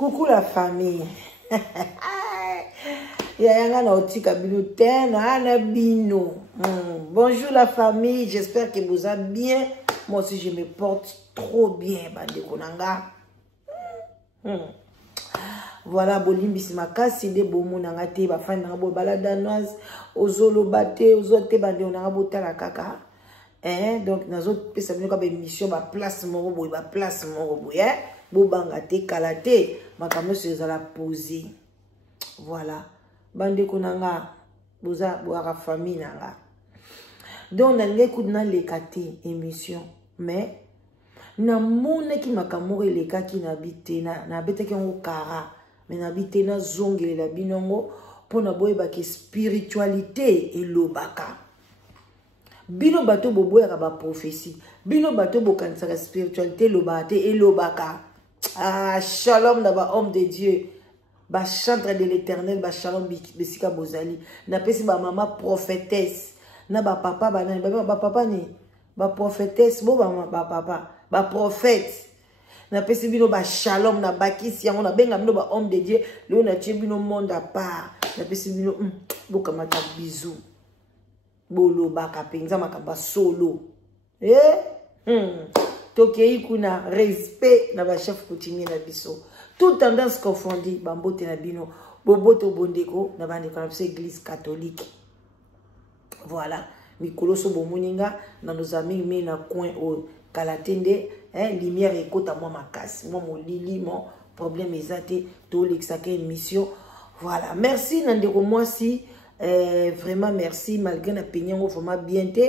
Coucou la famille. Yayanga na otika bino tena na bino. Bonjour la famille, j'espère que vous allez bien. Moi aussi je me porte trop bien bande konanga. Voilà bolimbi simakasi de bomo nanga te ba fan nanga bo baladanoise ozolo bate ozote bande onanga botala kaka. Donc nazo pesa bino ka ba émission ba place moko boy ba place moko boy bo banga te kalate makambo se la poser. Voilà bande konanga boza boara famille nanga. Donc na l'écoute na lekate émission mais na mona ki makambo eleka ki na bitena na beteke ngo kara mais na bitena zongele la binongo pona boye ba ke spiritualité elobaka. Bino bato boboya ba prophétie. Bino bato bokanisa la spiritualité lobate et lobaka. Ah, shalom d'aba homme de Dieu. Ba chantre de l'éternel, ba shalom besika bozali. Na pesi ba maman prophétesse. Na ba papa ba nani ba papa ni. Ba prophétesse bo ba papa, ba prophète. Na pesi bino ba shalom na bakisi yango na benga bino ba homme de Dieu. Le na tie bino monde à part. Na pesi bino bokamata bisou. Bolo baka penza makamba solo tokei kuna respect na ba chef coutumier na biso toute tendance confondue bambote na bino boboto bondeko na bande kana église catholique. Voilà mikolo so bomoninga na nos amis mais na coin au kalatende lumière ekota moi makasi moi molili mon problème ezate to l'exake émission. Voilà merci nandeko moi si vraiment merci malgré na peignon vraiment bien te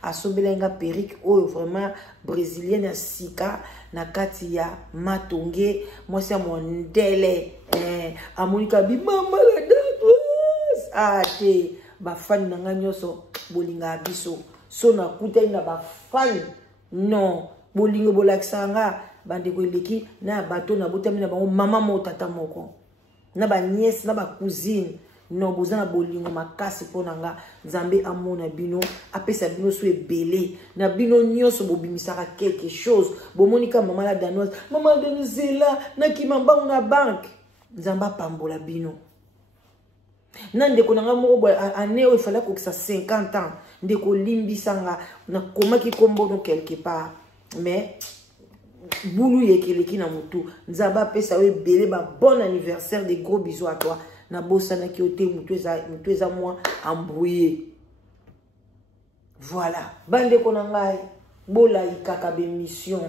à sobelenga perique oh vraiment brésilienne à sika na katia matonge moi c'est mon ndele à monika bi mama la date ah te ba fan na nyoso bolinga biso so na kuta ina ba fan non bolingo bolaksanga bande ko leki na bato na botami na bango mama mo tata moko na ba nièce na ba cousine. Non, vous avez bolingo makasi ponanga Nzambe amona bino apesa bino so ebele na bino nyoso bobimisaka quelque chose bomonika mama la danoise mama denizela na kimamba na banque Nzamba pambola bino nande konanga moko année il fallait que ça 50 ans ndeko limbisanga na komaki kombo no quelque part mais boulou yekeleki na mutu Nzamba apesa ebele ba bon anniversaire, des gros bisous à toi. Na bosana ki ote mutweza moi embrouillé. Voilà bande konangai bola ikaka be mission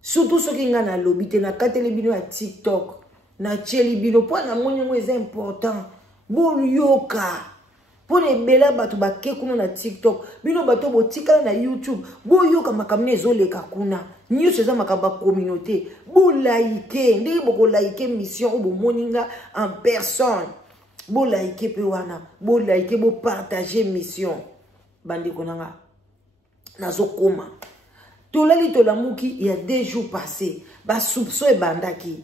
surtout ce qui nga na lobite na katele bino ya TikTok na cheli bino po na monyengo est important bolu yoka po ne bela bato bake kuna na TikTok bino bato botika na YouTube bo yoka makamne ezoleka kuna nyo seza makamba communauté bo like ndenge boko like mission ou bo moninga en personne bo like pe wana bo like bo partager mission bande konanga nazo koma tolali tolamuki il y a 2 jours passés ba soupçon e bandaki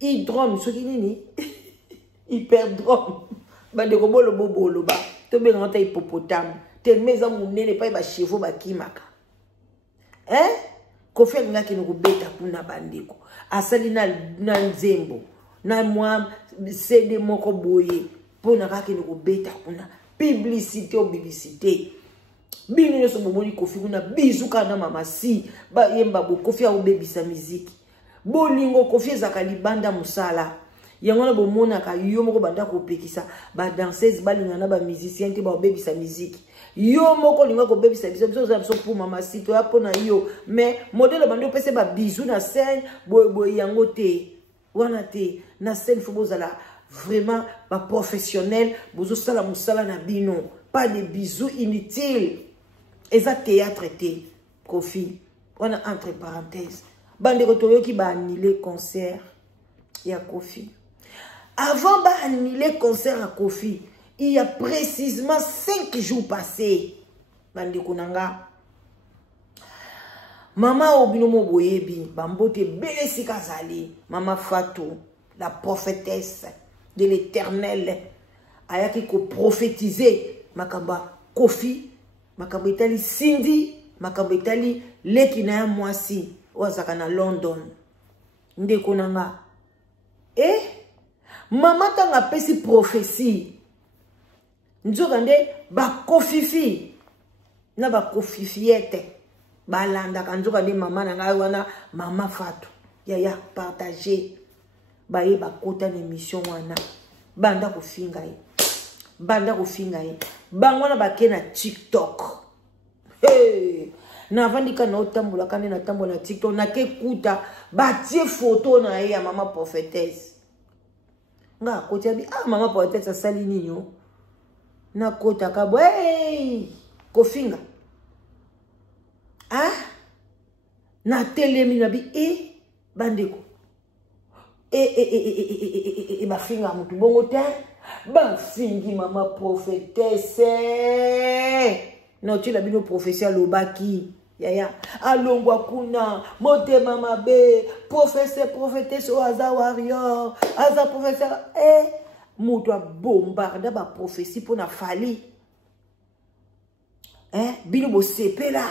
hydrome soki nini hyperdrome bande ko bolo bobolo ba to be ngata hippopotame tel meza munene pa ba chevaux ba kimaka Kofi ngaki no kubeta kuna bandeko asali na nzembo na mwa CD moko boye pona kaki no kubeta kuna publicité o publicité bino nyoso bomoni Kofi kuna bizuka na mama si ba yemba bo Kofi a obebisa musique bolingo Kofi ezaka libanda musala yangona bomona ka yo moko banda ko pekisa ba danseuse balingana ba musicien te ba obebisa musique yo moko linga ko bebisa biso za biso pour mama sito ya pona yo mais modèle bando pese ba bisou na scène boy yango te wana te na scène faut bozala vraiment ba professionnel bozo sala musala na bino pas de bisous inutiles eza théâtre te Kofi wana entre parenthèses bande ko toyo ki ba annuler concert ya Kofi avant ba annuler concert à Kofi. Il y a précisément 5 jours passés. Bandi kunanga. Maman Obinomo Boyebi, Bambote Belesi Kazali, Maman Fatou, la prophétesse de l'Éternel, ayaki ko prophétiser Makamba Kofi, Makamba Itali Cindy, Makamba Itali Lekina Mwasi, Wazaka na London. Nde kunanga Eh? Maman tanga pesi prophétie. Nzokande ba kofifi. Na ba kofifiete. Ba landa kanzokande maman na ngai wana maman Fatou. Ya partager. Ba ye ba kota na émission wana. Banda ko finga ye. Banda ko finga ye. Bangwana ba ke na TikTok. Hey! Na vandika na otambola kande na tambola na TikTok na ke kuta ba tie photo na ye ya maman prophétesse. Nga kotia bi maman prophétesse asali nini yo. Na kota ka bo hey! Ko finga. Na telemi na bi bandeko. Ba finga mutu bongo te. Ba fingi maman prophétesse. Non, tu l'as vu nos prophéties lobaki. Yaya. Alongwa kuna. Mote mama be. Professeur, prophétesse o aza warrior. Aza professeur. Mutu a bombarda ba prophétie pour na fali. Bino bo sepe la.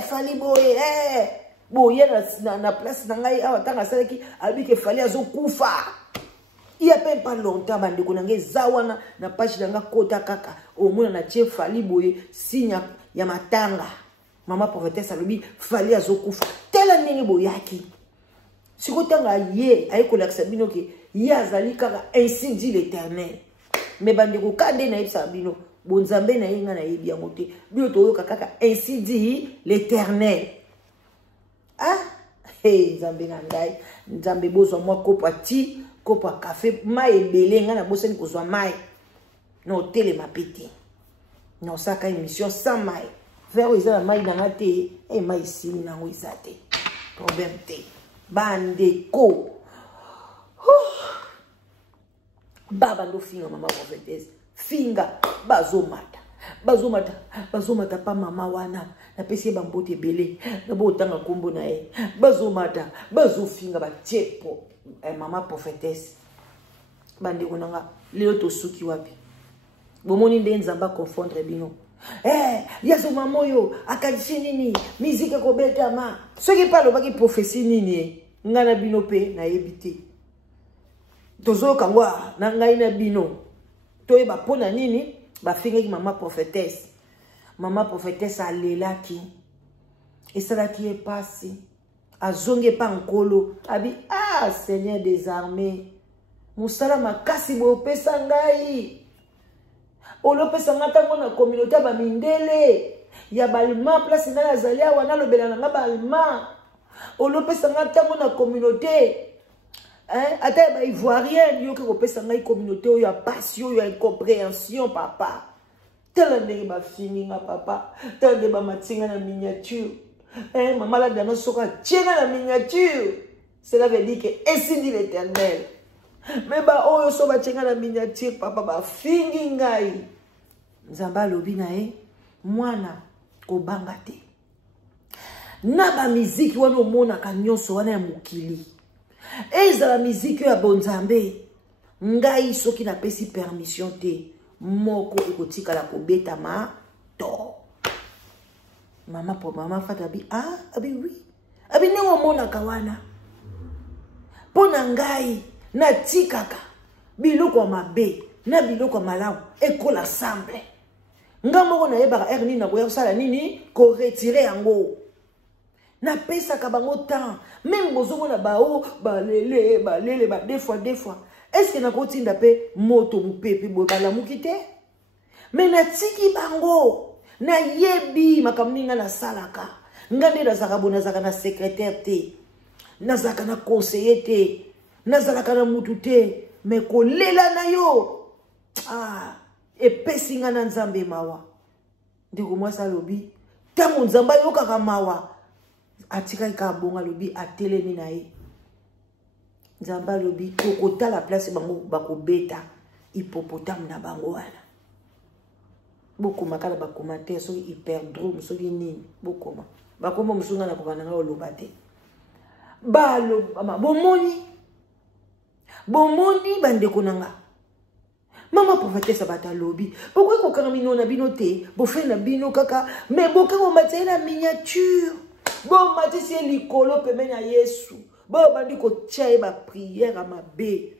Fali boye. Boye na place na ngai awa tanga salaki abi ke fali azo kufa. Il y a même pas longtemps bande ko nange zawana na page nanga kota kaka au moins na tie fali boye signe ya matanga. Maman prophétesse alobi fali azo kufa. Tela ndenge boyaki. Sikotanga ye ayeko laksa bino ke ya zali kaka ainsi dit l'Éternel. Mais bande ko kande na ibsa bino bonzambe na yenga na yebi yango te. Bino to kaka ainsi dit l'Éternel. Nzambe na ngai nzambe bozwa mwa kopa ti kopa café mai ebele nga na bosani kozwa mai no telema pete no saka émission sans mai vers isa na mai na te mai sini nango isa te problème te bandeko baba ndo finga maman prophétesse finga bazomata pa mama wana na pesi ba mbote belé na botanga kombo na ye bazomata bazofinga ba tiepo maman prophétesse bande konanga lelo to suki wapi bomoni nde nzamba confondre bino yazo mamoyo akadisi nini musique ko betama soki palo baki prophétie nini ngana bino pe na yebite tozo kangwa na ngai na bino toyeba pona nini ba fingi maman prophétesse. Maman prophétesse a lelaki. Et ça là qui est passé. A zonge pa nkolo. Abi Seigneur des armées. Musala makasi bo pesa ngai. Olo pesa ngata ngona communauté ba mindele. Ya balma place na azalia wana lobela na balma. Olo pesa ngata ngona communauté. Ata ba ivoirien yo ke ko pesa ngai communauté yo ya passion yo ya incompréhension papa tela ndenge ba fini nga papa tela de ba matinga na miniature maman la dano soka tienga na miniature cela veut dire que ainsi dit l'Éternel mais ba oyo so ba tienga na miniature papa ba fingi ngai nzamba lobi na mwana ko banga te na ba musique wana omona ka nyonso wana ya mokili eza la musique ya bonzambe ngai soki na pesi permission te moko ekotika la kobeta ma to mama fata bi abi oui abi nengo mona kawana pona ngai na tikaka biloko mabe na biloko malamu ekola semble ngamoko na yebaka erni na koya sala nini ko retirer yango na pesa ka bango temps même bozongo na bao balele ba deux fois est-ce que na kotinda pe moto mupepe bo bala mukite mais na tiki bango na yebi makamninga na salaka ngande na zaka bona zaka na secrétaire te na zaka na conseiller te na zaka na mutu te mais ko lela na yo e pesinga na nzambe mawa ndiko mwa salobi tango nzamba yo kaka mawa atika ka bonga lobi atelemi na ye nzamba lobi kokota la place bango bakobeta hippopotame na bango wana bokoma kala bakoma te soki hyperdrome soki nini bokoma bakoma musunga na kokana nga oloba te baloba bomoni bandeko nanga mama prophétesse batalobi pourquoi kokanga bino na bino te bofre na bino kaka mais bokanga matela miniature bon matisi likolo pemena Yesu Bon, bandi ko tia ba prière à ma bé.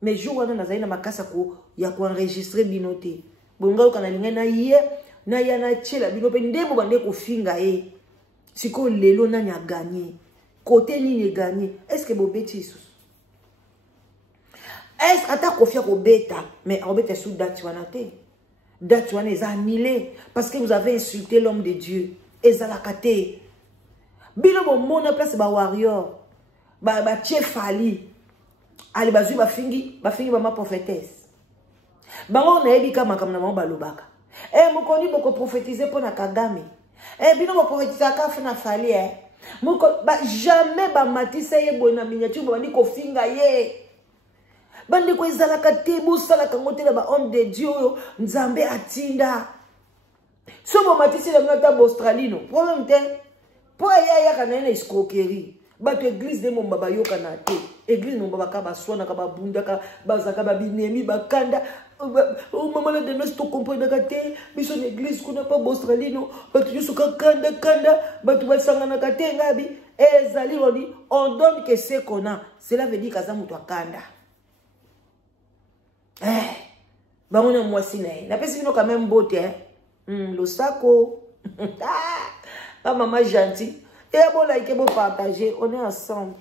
Mais jour wana nazali na makasa ko ya ko enregistrer binoté. Bonga kana linga na ye na ya na tchela bino pe ndemo bande ko finga e. Siko lelo na nya gagné. Côté ni gagné. Est-ce que bobeti sous? Est-ce que ta confia ko beta mais on beta sous date wana te. Date wana est annulé parce que vous avez insulté l'homme de Dieu. Ezalakate. Bino bo mona place ba warrior. Ba chef ali. Ali bazui ba fingi ba ma prophétesse. Bango na ebika makam na mo balobaka. Mokoni boko prophétiser pour na Kagame. Bino bo prophétiser ka fina fali Moko ba jamais ba matisa ye bona miniature ba ni ko finga ye. Bande ko ezalaka te bo sala kangote na ba homme de Dieu nzambe atinda. So bo matisa le ngata bo Australino. Problème te. Po ya kana na escroquerie. Bato église de mon baba yoka na te. Église mon baba ka ba swana ka ba bunda ka bazaka ba binemi ba kanda. Maman de nous to comprendre kate. Biso l'église kuna pa Australino. Bato yusu ka kanda bato ba sangana kate ngabi. Ezali roni on donne que c'est qu'on a. Cela veut dire kaza muto kanda. Ba mona mwasi na ye. Na pesi bino quand même beauté le sako. Ah maman gentille. Et bon, là, il faut partager. On est ensemble.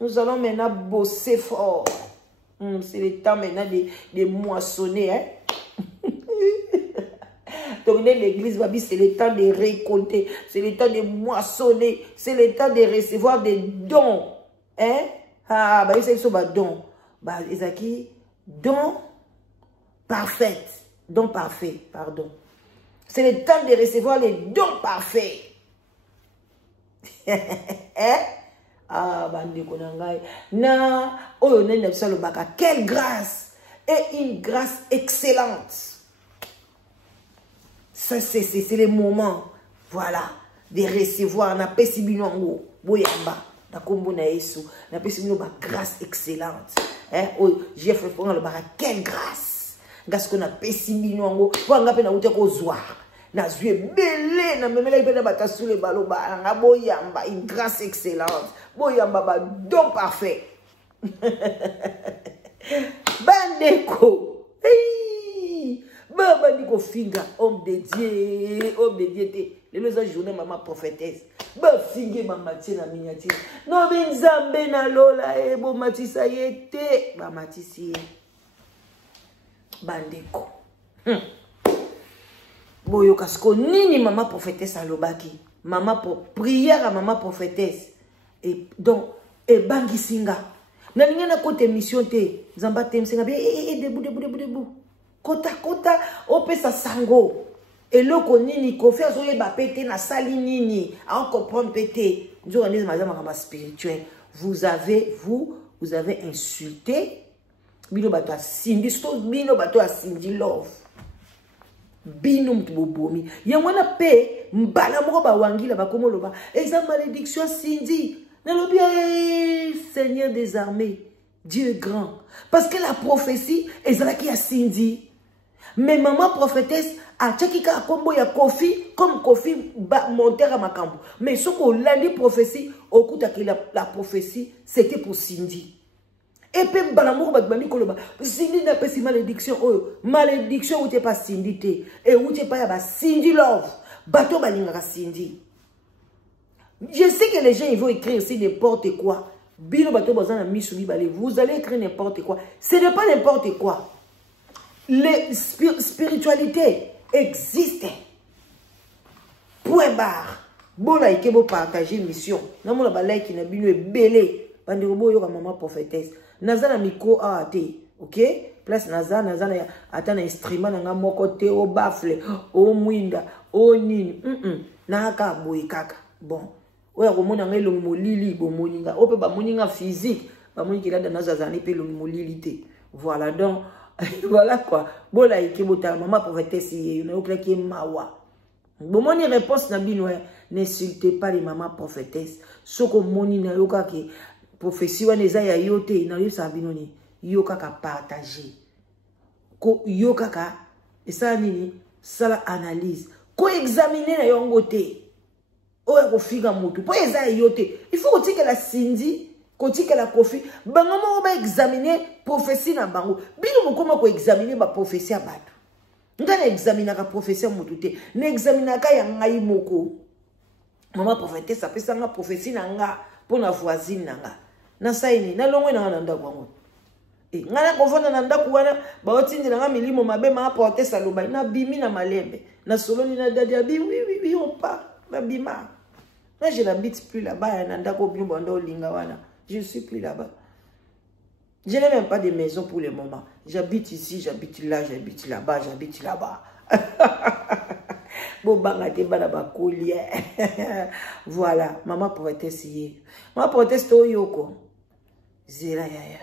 Nous allons maintenant bosser fort. C'est le temps maintenant de moissonner. Donc, l'église, c'est le temps de récolter. C'est le temps de moissonner. C'est le temps de recevoir des dons. Ah, bah, c'est ça, don. Bah, Isaki, don parfait. Don parfait, pardon. C'est le temps de recevoir les dons parfaits. Ah, bande konangai. Na, oh, nene le baka. Quelle grâce! Et une grâce excellente. Ça, c'est le moment, voilà, de recevoir. Na pesibinongo, boyamba, na kombo na yesu. Na pesibinongo, grâce excellente. Oh, j'ai fait pour le baka. Quelle grâce! Grâce qu'on a pesibinongo. Wanga pe na ute ko zoar. Na zue belé na memela ibena batasu le baloba nga boyamba une grâce excellente boyamba ba don parfait bandeko baba ndiko finga homme de Dieu te le journée maman prophétesse ba finge mama tie na miniature no binzambe na lola bo matisa yete ba matisi bandeko Boyo kasko nini maman prophétesse alobaki. Maman prière à maman prophétesse. Et donc et bangi singa. Na ninga na côté mission te. Zamba tem singa debout. Kota opesa sango. Et loko nini ko faire zoye ba pété na sali nini. A comprendre pété. Nous on dit mazama spirituel. Vous avez insulté. Bino bato a sindi sto bino bato a sindi love. Binum bobomi yangwana pe mbala moko ba wangila ba komoloba eza malédiction sindi na lobi Seigneur des armées Dieu grand parce que la prophétie ezalaki ya sindi mais maman prophétesse a tchakika kombo ya Kofi comme Kofi monter à makambo mais ce qu'on l'a prophétie au coup la prophétie c'était pour Cindy. Et puis, balamour batbani koloba. Cindy n'a pas si malédiction. Malédiction ou t'es pas Cindy te. Et ou t'es pas yaba Cindy love. Bateau balingara Cindy. Je sais que les gens ils vont écrire aussi n'importe quoi. Bilo bateau bazana misumi balé. Vous allez écrire n'importe quoi. Ce n'est pas n'importe quoi. Les spiritualités existent. Point barre. Bon là, il faut partager mission. Non, mon balai qui n'a binu est belé. Bandirobo yoka maman prophétesse. Nazana miko a te, ok? Place nazana atana instrument nga moko te o bafle, o mwinda, o nini. Naka boy kaka. Bon. Oya komona nga elongi molili bo moninga. Ope ba moninga physique, ba moninga là nazazani pe elongi molili te. Voilà donc voilà quoi. Bola ikebota maman prophétesse na okla ki mawa. Bon moni réponse na bino n'insultez pas les mamans prophétesses. Soko moni na yoka ke prophétie wana ya yote na yo sabinoni yo kaka partager ko yo kaka esa nini sala analyse ko examiner na yongo te oyo kofinga motu po eza yo te il faut kotikela Cindy kotikela Kofi bango moko ba examiner prophétie na bango bino mokoma ko examiner ba prophétie ya bato nga na examinaka prophétie ya motu te na examinaka ya ngai moko mama prophétesse apesa nga prophétie na nga po na voisine na nga na saini na longwe na nga na ndako yango nga na kovanda na ndako wana baotindela nga milimo mabe ma prophétesse aloba na bimi na malembe na soloni na dadi abi oui on part na bima moi je n'habite plus là-bas na ndako bino bando linga wana je suis plus là-bas. Je n'ai même pas de maison pour le moment. J'habite ici, j'habite là, j'habite là-bas, j'habite là-bas. Voilà, maman pourrait essayer. Maman pourrait tester yoko. Zela yaya.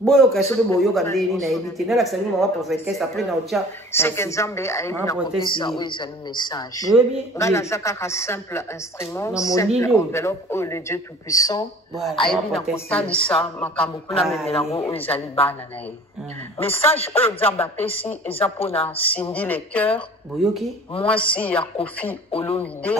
Boyo kashobe boyo gandeni na ebite na laksali maman prophétesse après na ocha. C'est que Nzambe a émis na kopesa o ezali message. Ngala zaka ka simple instrument, simple enveloppe o le Dieu tout puissant. A émis na kotalisa makambo kuna memelango o ezali bana na ye. Message o Nzambe apesi eza pona Cindy le cœur. Boyoki. Moi si ya Kofi Olomide.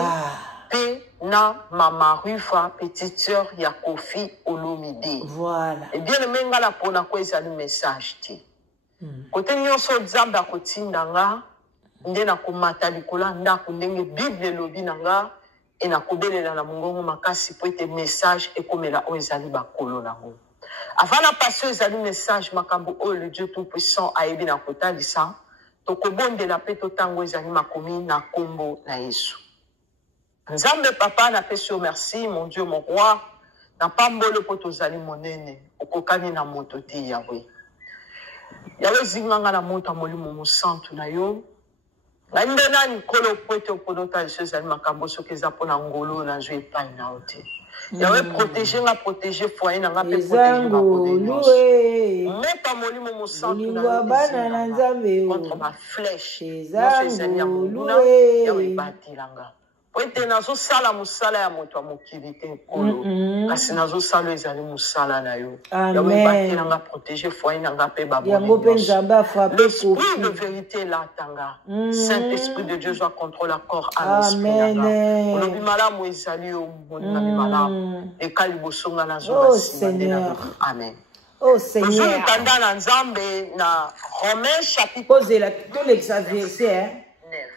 Pe na Mama Rufa, petite sœur ya Kofi Olomide. Voilà. Et bien, le mengala pona ko ezali message ti. Kote nyonso Nzambe akotinda nga, nde na komata likola ndako ndenge Bible lobi na nga, e na kobelela na mongongo makasi po ete message ekomela o ezali bakolo nango. Avant la passion ezali message makambo o le Dieu tout puissant ayebi na kotalisa, to kobondela pe to tango ezali makomi na kombo na Yesu. Nzambe papa na pesio merci mon Dieu mon roi na pambolo poto zali monene okokani na moto te Yahweh. Yahweh zinganga na moto molimo musantu na yo. Ngande nani kolo pote opodota Yesu zali makambo sokeza pona ngolo na jo epai na ote. Yahweh protéger foyer na nga pe protéger ma pote. Meta molimo musantu na yo contre ma flèche. Yahweh batilanga. Poete nazo sala musala ya moto amokilite kolo kasi nazo sala ezali musala na yo Yahweh batela nga protéger foyer na nga pe baboni yango pe Nzambe afrape l'esprit de vérité là tanga Saint-Esprit de Dieu soit contrôle accord à l'esprit amen olobi malamu ezali yo mboni na malamu ekali bosonga na zo Seigneur amen. Oh Seigneur tanda na Nzambe na Romains chapitre posez la tout l'exagérer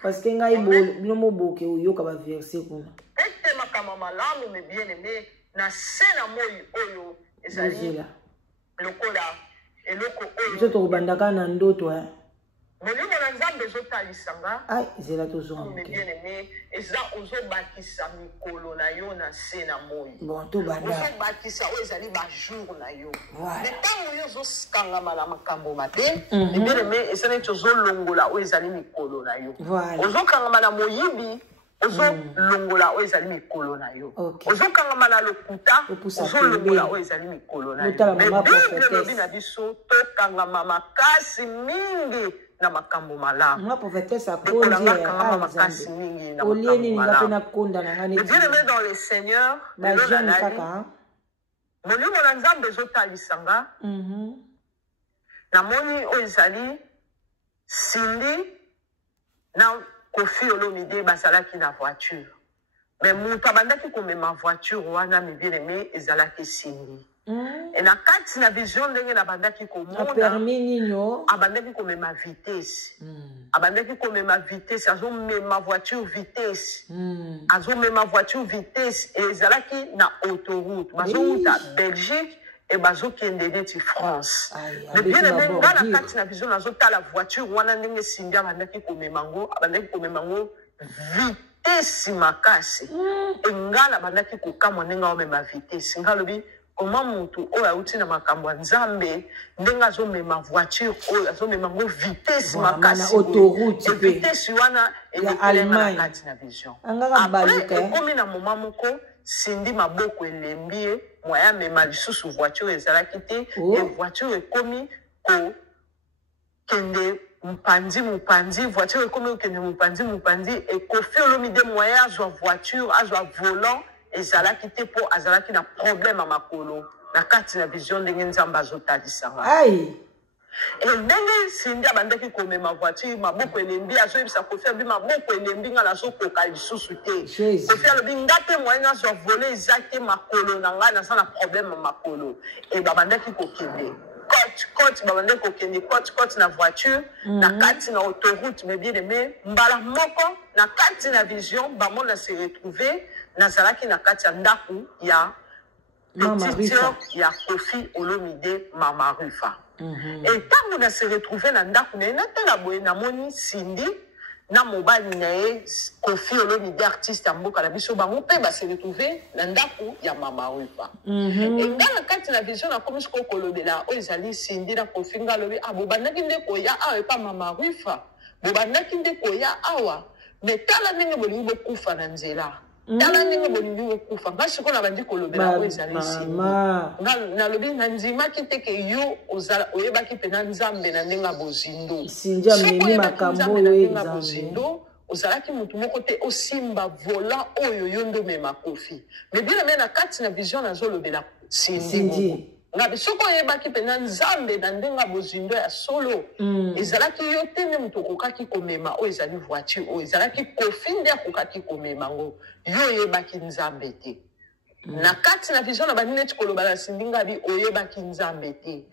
parce que ngai bino boke uyoka ba verset kuna. Ete makama malamu me bien aimé na sena moyi oyo ezali lokola eloko oyo. Zo to bandaka na ndoto hein. Molimo na Nzambe zotalisanga. Ai zela to zonga. Me bien aimé eza ozo bakisa mikolo na yo na sena moyi. Bon to banda. Ozo bakisa o ezali ba jour na yo. Mais tango yo zo skanga mala makambo mate. Me bien aimé ezali to zo longola o ezali mikolo na yo. Ozo kanga mala moyibi ozo longola o ezali mikolo na yo. Ozo kanga mala lokuta ozo longola o ezali mikolo na yo. Mais Bible na biso to kanga mama kasi mingi na makambo malamu. Moi prophétesse a conduit à makasi mingi na makambo malamu. Mais Dieu aimé dans le Seigneur, molimo na Nzambe ezotalisanga. Na moni o ezali Cindy na Kofi Olomide bazalaki na voiture. Mais mutu abandaki komema voiture wana mi bien aimé ezalaki Cindy. Et na kati na vision ndenge na bandaki komona permis nino abandaki komema vitesse abandaki komema vitesse azo mema voiture vitesse azo mema voiture vitesse et ezalaki na autoroute bazo uta Belgique et bazo kende neti France mais bien aimé nga na kati na vision nazo tala voiture wana ndenge Cindy abandaki komema ngo vitesse makasi et nga na bandaki kokamwa ndenge omema vitesse nga lobi comment mutu oya uti na makambo Nzambe ndenga zo mema voiture oya zo mema ngo vitesse makasi autoroute vitesse wana ya Allemagne kati na vision angaka balika komi na moment moko Cindy maboko elembie moya mema lisusu voiture ezalaki te et voiture ekomi ko kende mupanzi voiture ekomi kende mupanzi et Kofi Olomide moya azwa voiture azwa volant ezalaki te po azalaki na problème à makolo na kati na vision ndenge Nzambe azotalisanga ai Et ndenge Cindy abandaki komema voiture maboko elembi azoyebisa Kofi abi maboko elembi nga nazokoka lisusu te. Kofi alobi nga te moyen nazwa voler ezake makolo na nga naza na problème makolo. Et babandaki kokende. Côte babandaki kokende côte na voiture na kati na autoroute mais bien aimé mbala moko na kati na vision bamona se retrouver nazalaki na kati ya ndaku ya petite sœur ya Kofi Olomide Mama Rufa. Et tant qu'on a se retrouvé dans ndaku na natala boye na moni Cindy na mobali na ye Kofi Olomide artiste mboka la biso bango pe ba se retrouver dans ndaku ya Mama Rufa. Et dans la kati na vision na comme ce ko kolobela o ezali Cindy na Kofi ngalobi abobandaki ndeko ya awa pa Mama Rufa bobandaki ndeko ya awa mais tala ndenge bolingi bokufa na nzela. Tala ndenge bolingi bokufa ngasi ko na bandi kolobela o ezali Cindy na lobi na nzima kiteke yo ozala oyebaki pena nzambe na ndenga bozindo Cindy amemi makambo yo bozindo ozalaki mutu moko te osimba vola oyo yo ndo mema Kofi mais bien aimé na kati na vision na zolobela Cindy nga bisoko oyebaki pena nzambe na ndenga bozindo ya solo ezalaki yo te me mutu okokaki komema o ezali voiture o ezalaki Kofi nde akokaki komema ngo yo oyebaki nzambe te na kati na vision na banini eti koloba na Cindy ngabi oyebaki nzambe te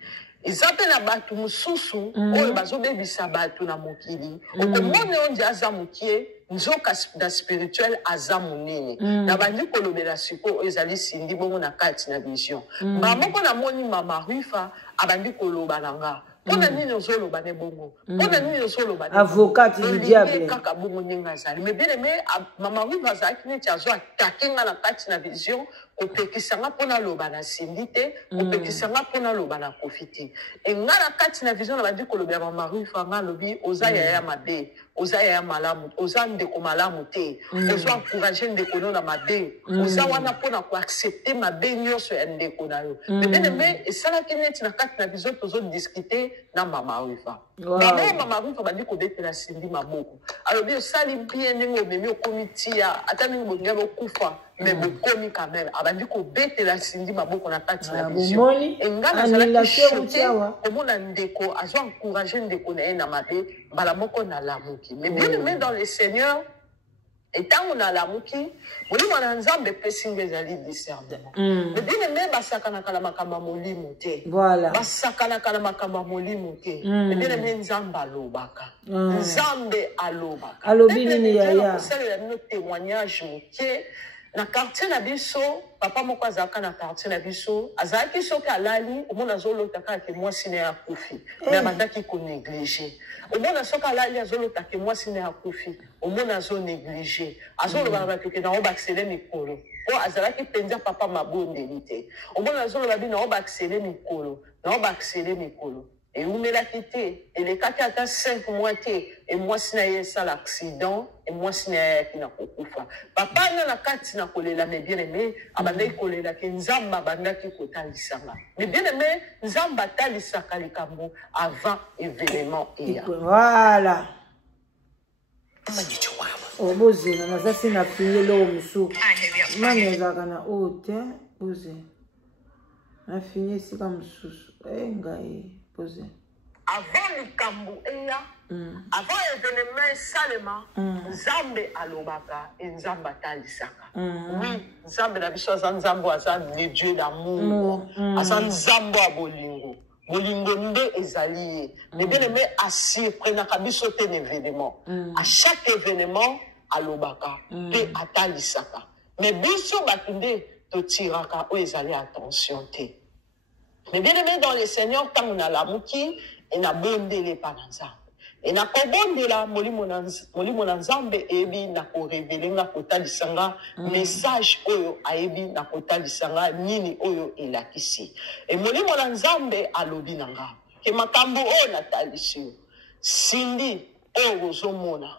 eza mpe na bato mosusu oyo bazobebisa bato na mokili okomone onde aza mokie nzoka da spirituel aza monene na bandi kolobela siko oyo ezali Cindy bongo na kati na vision moko na moni Mama Rufa abandi koloba na nga mpona nini ozoloba ne bongo mpona nini ozoloba ne avocat du diable kaka bongo ndenge azali mais bien aimé Mama Rufa azalaki neti azo atake nga na kati na vision kopekisa nga mpona loba na Cindy te kopekisa nga mpona loba na Kofi te e nga na kati na vision na bandi kolobela Mama Rufa nga lobi oza yaya mabe oza yaya malamu oza ndeko malamu te ozo encourager ndeko no na mabe oza wana mpona koaccepte mabe nyonso ya ndeko na yo mais bien aimé esalaki neti na kati na vision tozodiscute na Mama Rufa Mama Rufa bandi kobetela Cindy maboko alobi osali bien ndenge omemi okomi tia ata ndenge bolingi bokufa mais bokomi quand même abandi kobetela Cindy maboko na kati na vision enga nazalaki choqué komona ndeko azo encourager ndeko na ye na mabe mbala moko na lamuki mais bien aimé dans le Seigneur etango na lamuki molimo na nzambe pesi nga ezali discernement mais bien aimé basakanaka na makambo ya molimo te basakanaka na makambo ya molimo te mais bien aimé nzambe alobaka nzambe alobaka alobi nini yaya kosalela bino témoignage moke na quartier na biso papa moko azalaka na quartier na biso azalaki soki alali omona azolota kaka mwasi na ya Kofi mais abandaki konéglige omona soki alali azolota ke mwasi na ya Kofi omona azonéglige azoloba na bato ke na obaksele mikolo po azalaki mpenza papa mabondeli te omona azoloba bino obaksele mikolo na obaksele mikolo eumelaki te elekaki ata 5 mois te mwasi na ye esala accident mwasi na ye ayaki na kokufa papa na kati na kolela mais bien aimé abandaki kolela ke nzambe abandaki kotalisanga mais bien aimé nzambe atalisaka likambo avant événement eya voilà obozela naza se na finye loo mosuku mani ezalaka na oyo te bozela na finye esika mosusu ngai posé. Avant le Kambu eya, avant l'événement salema, Nzambe alobaka et Nzamba talisaka. Oui, Nzambe na biso Nzambo azan le Dieu d'amour, azan Nzambo abolingo. Bolingo nde ezali. Mais bien aimé assis prenaka biso ten événement. À chaque événement alobaka et atalisaka. Mais biso batunde to tiraka o ezali attention te. Mais bien aimé dans le Seigneur, tant on a la mouki, et na bonde les pananza. Et na kobonde la, molimo nanzambe, ebi na ko révéler na kota lisanga, message oyo, aebi na kota lisanga, nini oyo elakisi. Et molimo nanzambe alobi nanga. Ke makambo o natalisi. Cindy, o ozomona.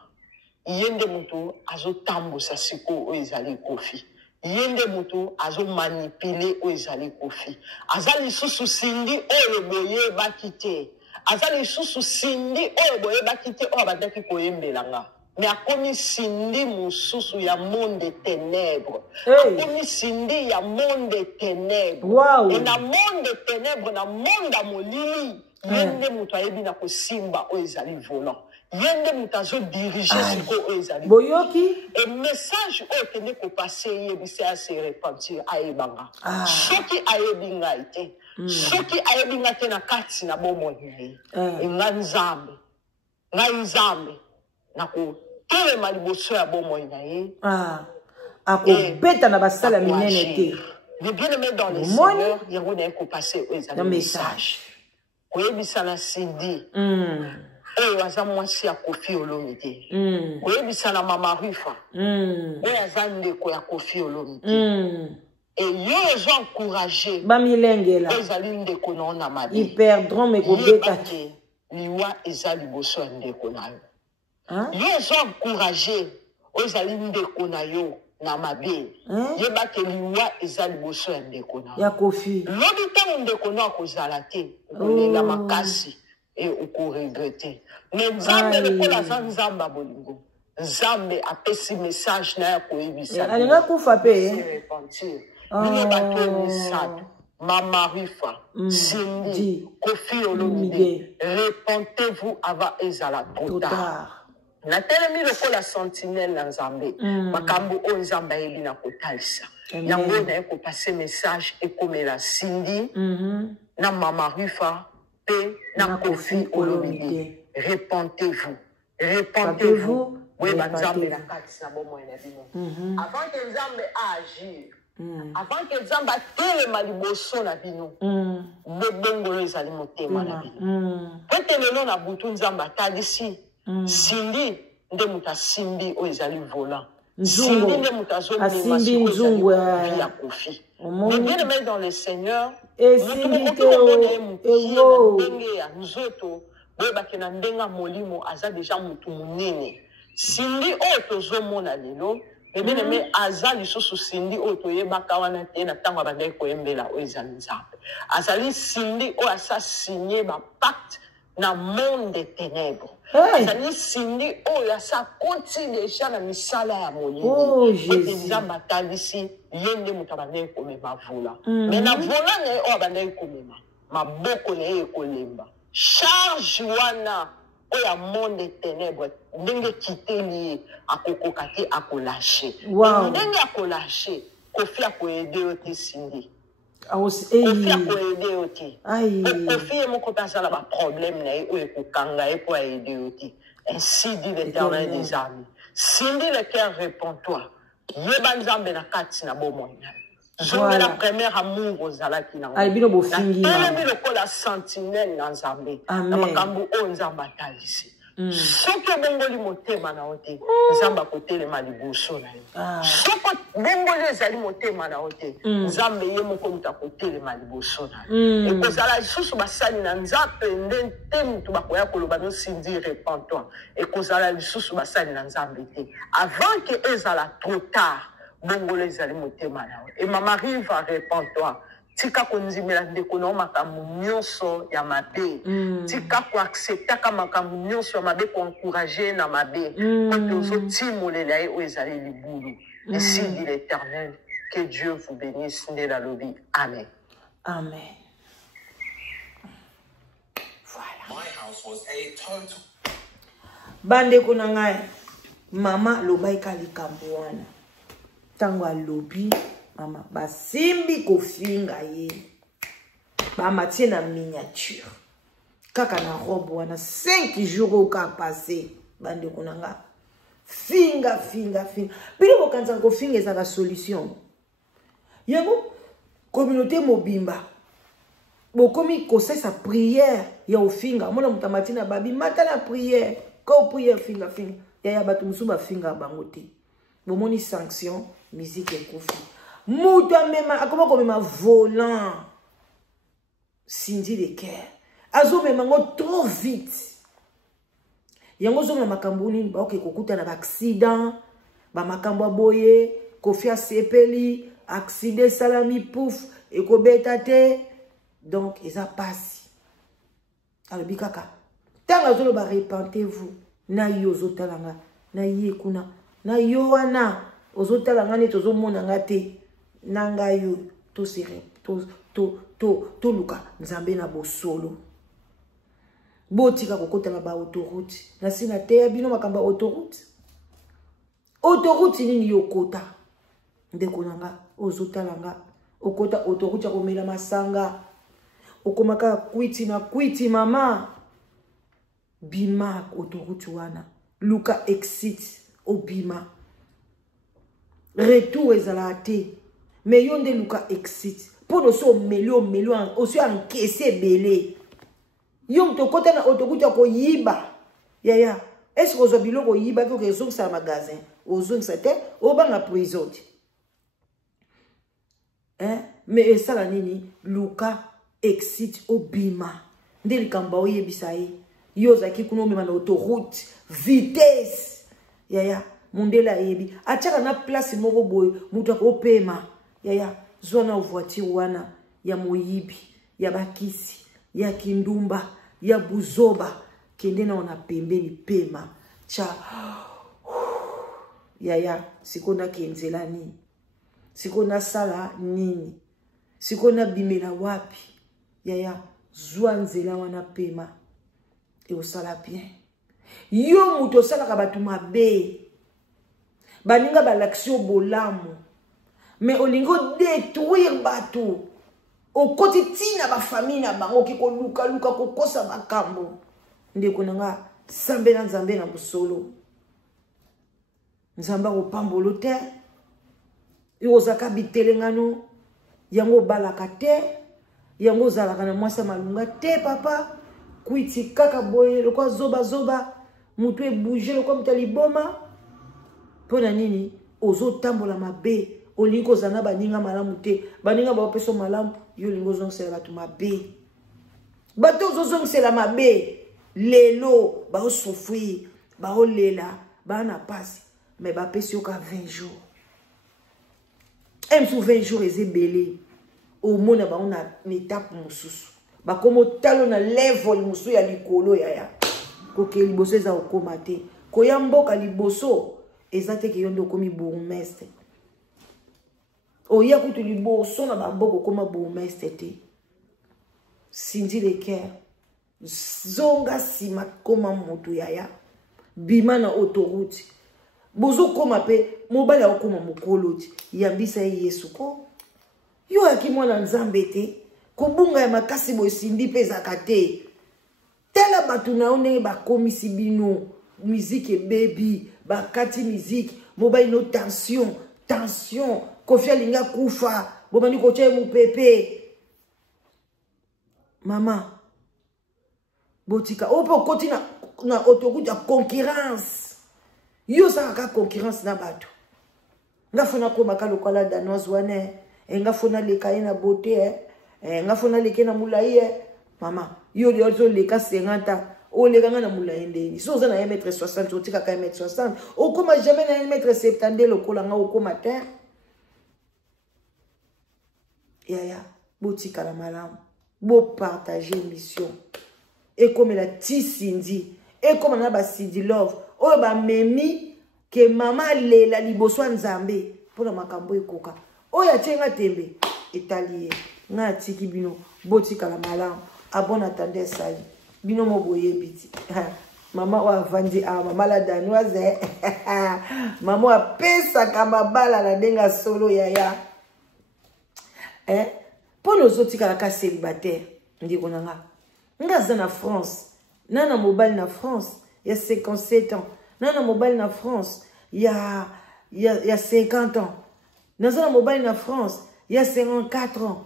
Yende muto, azo tambo sa siko o ezali Kofi. Yende mutu azo manipuler o ezali Kofi. Azali susu Cindy oyo boye bakite. Azali susu Cindy oyo boye bakite o abandaki koyembelanga. mais akomi sindi mosusu ya monde des ténèbres. Hey. Akomi sindi ya monde des ténèbres. Wow. Et na monde des ténèbres, na monde ya molili, yende mutu ayebi na kosimba oyo ezali volant. Yende mutu azo diriger siko oyo ezali. Boyoki. Et message oyo kende kopase yebisi ya se repentir ayebanga. Soki ayebi ngai te. Soki ayebi ngai te na kati na bomoi na ye. Nga nzambe. Ngai nzambe. Nako telema liboso ya bomoi na ye. Akobeta na basala minene te. Le bien-aimé dans le Seigneur, il y a un passer aux messages. Koyebisa na Cindy. Oyo aza mwasi ya Koffi Olomide. Koyebisa na Mama Rifa. Oyo aza ndeko ya Koffi Olomide. Et yo ezo encourager. Bamilengela. Ezali ndeko na ona mabe. Hyperdrome ekobeta. Liwa eza liboso ya ndeko na yo. Yo ezo encourager. Oyo ezali ndeko na yo. Na mabe yeba ke liwa eza liboso ya ndeko na ya Koffi lobi tango ndeko na kozala te okolenga makasi e okoregrete mais nzambe lokola aza nzambe ya bolingo nzambe apesi message na ya koyebisa alinga kufa pe bino bato misato Mama Rifa Cindy Koffi Olomide repentez-vous avant ezala trop tard. Na telemi lokola sentinelle na Nzambe makambo o Nzambe ayebi na kotalisa yango na eko passer message ekomela Cindy na Mama Rifa pe na Koffi Olomide repentez-vous oui Nzambe na kati na bomo na bino avant que Nzambe agir avant que Nzambe atelema liboso na bino bobongolo ezali motema na bino pete lelo na butu Nzambe atalisi Cindy nde muta simbi o ezali volant. Cindy nde muta asimbi nzungu ya Koffi. Mais bien aimé dans le Seigneur, nzoto boyeba ke na ndenga molimo aza deja mutu munene. Cindy oyo tozomona lelo, bien aimé aza lisusu Cindy oyo toyebaka wana te na ntango abandaki koyembela oyo ezali Nzambe. Azali Cindy oyo asa signé ba pacte na monde des ténèbres. Azali Cindy oyo asa koti deja na misala ya molili. Nzambe atalisi yende mutu abandaki komema vola. Mais na vola na ye oyo abandaki komema maboko na ye ekolemba. Charge wana oyo monde des ténèbres ndenge kiteli ye akokoka te akolashe. Ndenge akolashe Koffi akoyede yo te Cindy. Koffi akoyede yo te. Koffi ye moko azala ba problème na ye oyo ekokanga ye po ayede yo te. Ainsi dit l'Éternel des armées. Cindy le cœur répond-toi. Yeba Nzambe na kati na bomoi na ye. Zonge la première amour ozalaki na ngo. Telemi lokola sentinelle na Nzambe. Na makambo oyo Nzambe atalisi. Soki obongoli motema na yo te Nzambe akotelema liboso na yo. Soki obongoli ezali motema na yo te Nzambe ye moko mutu akotelema liboso na yo. Ekozala lisusu basali na Nzambe nde te mutu bakoya koloba no Cindy repens-toi. Ekozala lisusu basali na Nzambe te avant que ezala trop tard bongolo ezali motema na yo. Et Mama Rifa repens-toi. Tika konzimela ndeko na makambo nyonso ya mabe. Tika ko accepter ka makambo nyonso ya mabe ko encourager na mabe. Ko tozo timolela ye o ezali libulu. Ainsi dit l'Éternel, que Dieu vous bénisse nde la lobi. Amen. Amen. Voilà. Bandeko na ngai mama lobaika likambo wana. Tango alobi mama basimbi kofinga ye bamatie na miniature kaka na robe wana 5 jours oka passé bandeko nanga finga bino bokanza kofinga ezaka solution yango communauté mobimba bokomi kosesa prière ya ofinga mona mutamati na babi mata na prière ko prière finga ya bato musu ba finga bango te bomoni sanction musique et Koffi muta mema akoma komema volant Cindy le cœur azo mema ngo trop vite yango zo na makambo nini ba oke kokuta na ba accident ba makambo boye Koffi asepeli accident salami pouf ekobeta te donc eza pasi alobi kaka tanga zo ba repentez-vous na yo zo talanga na ye kuna na yo wana ozotala ngane tozomona ngate nanga yo to sere to luka nzambe na bosolo botika kokotala ba autoroute na sina te ya bino makamba autoroute nini yokota ndeko nanga ozotala nga okota autoroute ya komela masanga okomaka kwiti na kwiti mama bima autoroute wana luka exit obima retour ezala te mais yonde luka exit pour so melio aussi encaisser belé yong to kota na autoroute ko yiba ya est-ce que ozo biloko yiba ko ke sa magasin ozo te obanga prison mais esala nini luka exit obima nde likamba oyebisa ye yozaki kuno mema na autoroute vitesse ya mondela yebi achaka na place moko boye mutu akopema ya zona voiture wana ya moyibi ya bakisi ya kindumba ya buzoba kende na ona pembeni pema cha ya sikona kenzela nini sikona sala nini sikona bimela wapi ya zwa nzela wana pema e osala bien yo muto sala ka batu mabe baninga balaksio bolamu mais olingo détruire batu okoti tina ba famille na bango ki ko luka ko kosa bakambo ndeko nanga sambe na nzambe na bosolo nzamba ko pambolo te yozaka bitelengano yango balaka te yango zalaka na mwasa malunga te papa kuiti kaka boye lokwa zoba mutu e bouger lokwa mutali boma pona nini ozo tambola mabe olingo zana baninga malamu te baninga ba peso malamu yo lingo zonsela batu mabe bato zonsela mabe lelo ba souffrir ba olela ba na passe mais ba peso ka 20 jours sous 20 jours ezebele au mona ba on a étape mususu ba komo talo na level musu ya likolo ya ko ke liboso za okoma te ko ya mboka liboso ezate ke yondo komi bourgmestre oya kutu liboso na bamboko koma bourgmestre te sindi le cœur zonga sima koma moto yaya bima na autoroute bozo koma pe mobali okoma mokoloti yambisa yesu ko yo akimwana nzambe te kobunga ya makasi bo sindi peza kate tela batu na one ba komisi bino musique baby bakati musique mobali no tension kofia linga kufa bobani ko che mu pepe mama botika opo koti na autoroute ya concurrence yo saka concurrence na bato ngafuna ko makalo kwala danoise wane ngafuna leka na beauté ngafuna leka na mulai mama yo zo leka 50 o leka na mulai ndeni so za na 1m60 otika ka 1m60 o koma jamais na 1m70 lokola nga o koma terre ya botika la malamu bo partager mission et comme la tisindi et comme na ba sidi love o ba memi ke mama lela liboso nzambe pona makambo ekoka o ya tenga tembe italie nga tiki bino botika la malamu abon attendez sali bino mo boye biti mama wa vandi mama la danoise mama wa pesa kama bala la denga solo ya pour nos autres ka célibataire ndiko nanga ngaza na France nana mobile na France il y a 57 ans nana mobile na France il y a 50 ans nana mobile na France il y a 54 ans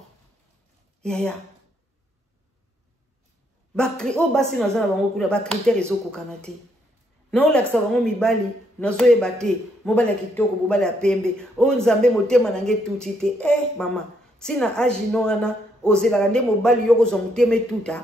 ya bakri o basi naza na bango kula ba critères ezoko kanate na olakisa bango mibali nazo ebate mobali ya kitoko mobali ya pembe o nzambe motema nange tuti te mama sina agi no wana ozela nde mobali yoko zo muteme tuta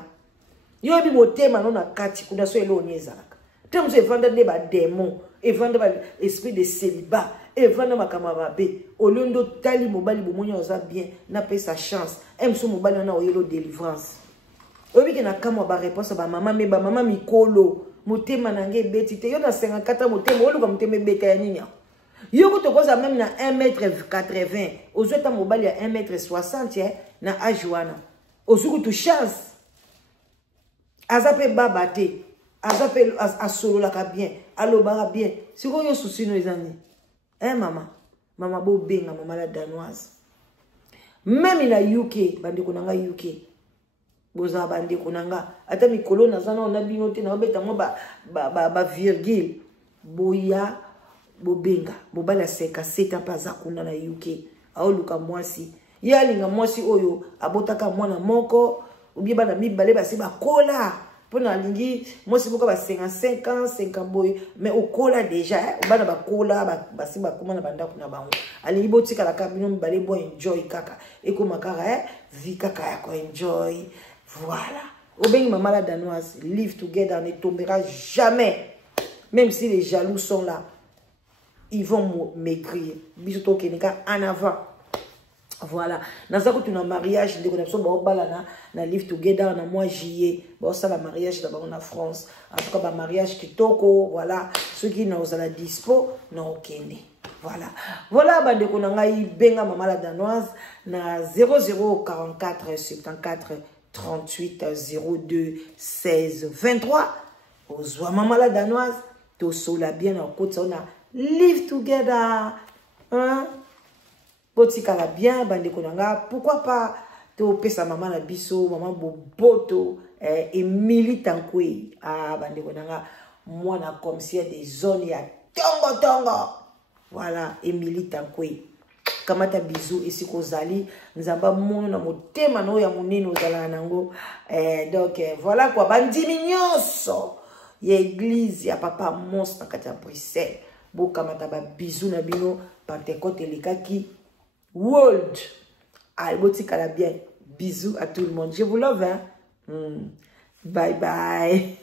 yo bi motema no na kati kuna so elo nyezaka te mso evanda de ba démon evanda ba esprit de célibat evanda makama babe olondo tali mobali bomonya oza bien na pesa chance mso mobali na oyelo délivrance obi ke na kama ba réponse ba mama me ba mama mikolo motema nange beti te yo na 54 motema oluka motema beta ya nini yo ko tokoza même na 1m80 ozweta mobali ya 1m60 na âge wana ozuku tu chance azape baba te azape asololaka bien alobaka bien sikoyo souci no ezani mama bo benga mama la danoise même na UK bandeko nanga UK boza bandeko nanga ata mikolo nazana ona bino te na beta mo ba virgule boya bobenga mobala 57 ans pas akuna na UK aoluka mwasi yalinga mwasi oyo abotaka mwana moko ubie bana mibale basi bakola pona alingi mwasi boka ba 55 ans 50 boy mais okola déjà bana bakola basi bakuma na banda kuna bango alingi botika la kabino mibale bo enjoy kaka ekoma kaka vie kaka ya ko enjoy voilà obengi mama la danoise live together ne tombera jamais même si les jaloux sont là ils vont maigrir biso kenika en avant voilà nazako tuna mariage ndeko na biso ba obala na live together na mois juillet ba osala mariage na bango na France en tout cas ba mariage kitoko voilà ceux qui na osala dispo na okende voilà bandeko na ngai benga mama la danoise na 0044 74 38 02 16 23 ozwa mama la danoise to sola bien na kotsa na live together hein botikala bien bandeko nanga pourquoi pas to pesa mama na biso mama boboto Emily Tankwe bandeko nanga mwana commissaire des zones ya tongo voilà Emily Tankwe kamata bisou esiko zali nzamba mono na motema no ya munene ozala nango donc voilà quoi bandimi nyonso ya église ya papa monstre na kati ya Bruxelles bokamata ba bisou na bino Pentecôte elekaki world albotikala bien bisous à tout le monde je vous love hein? Bye bye